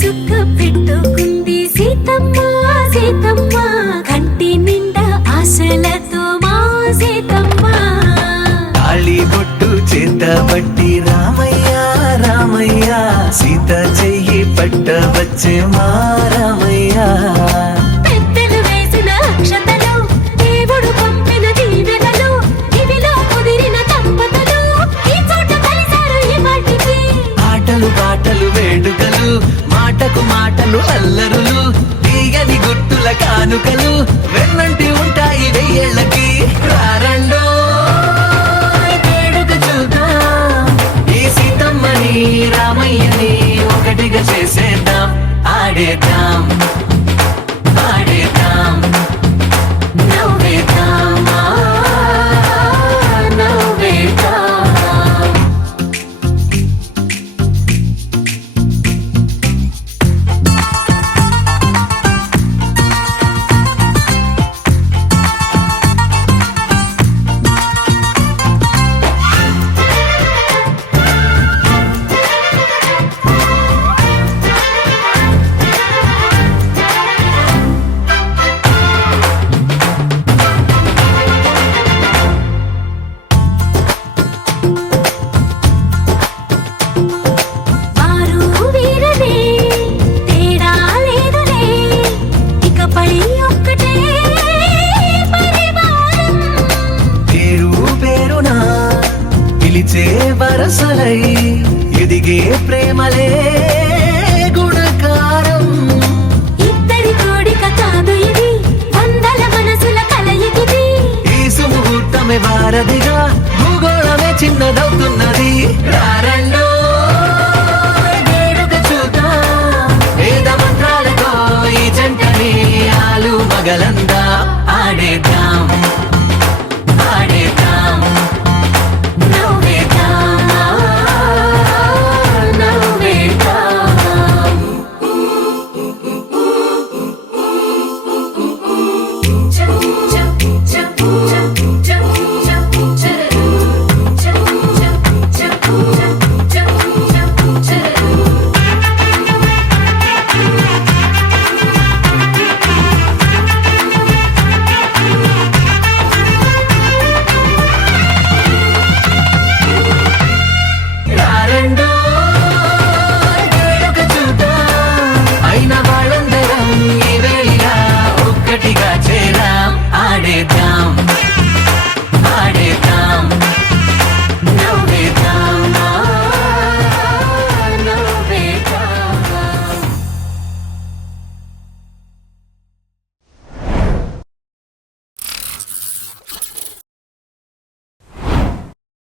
చుక్క పెట్టుకుంది సీతమ్మ సీతమ్మ కంటి నిండా ఆశలతో మా సీతమ్మ తాళి బొట్టు చేతబట్టి రామయ్య రామయ్య సీత చెయ్యి పట్టవచ్చే మా రామయ్య పెద్దలు వేసిన అక్షతలు దేవుడు పంపిన దీవెనలు ఇవిలో కుదిరిన దంపతులు ఈ చోట కలిసారు ఈ వాటికి ఆటలు పాటలు వేడుకలు మాటకు మాటలు అల్లరులు తీయని గుట్టుల కానుకలు వెన్నంటి ఉంటాయి వెయ్యేళ్ళకి రారా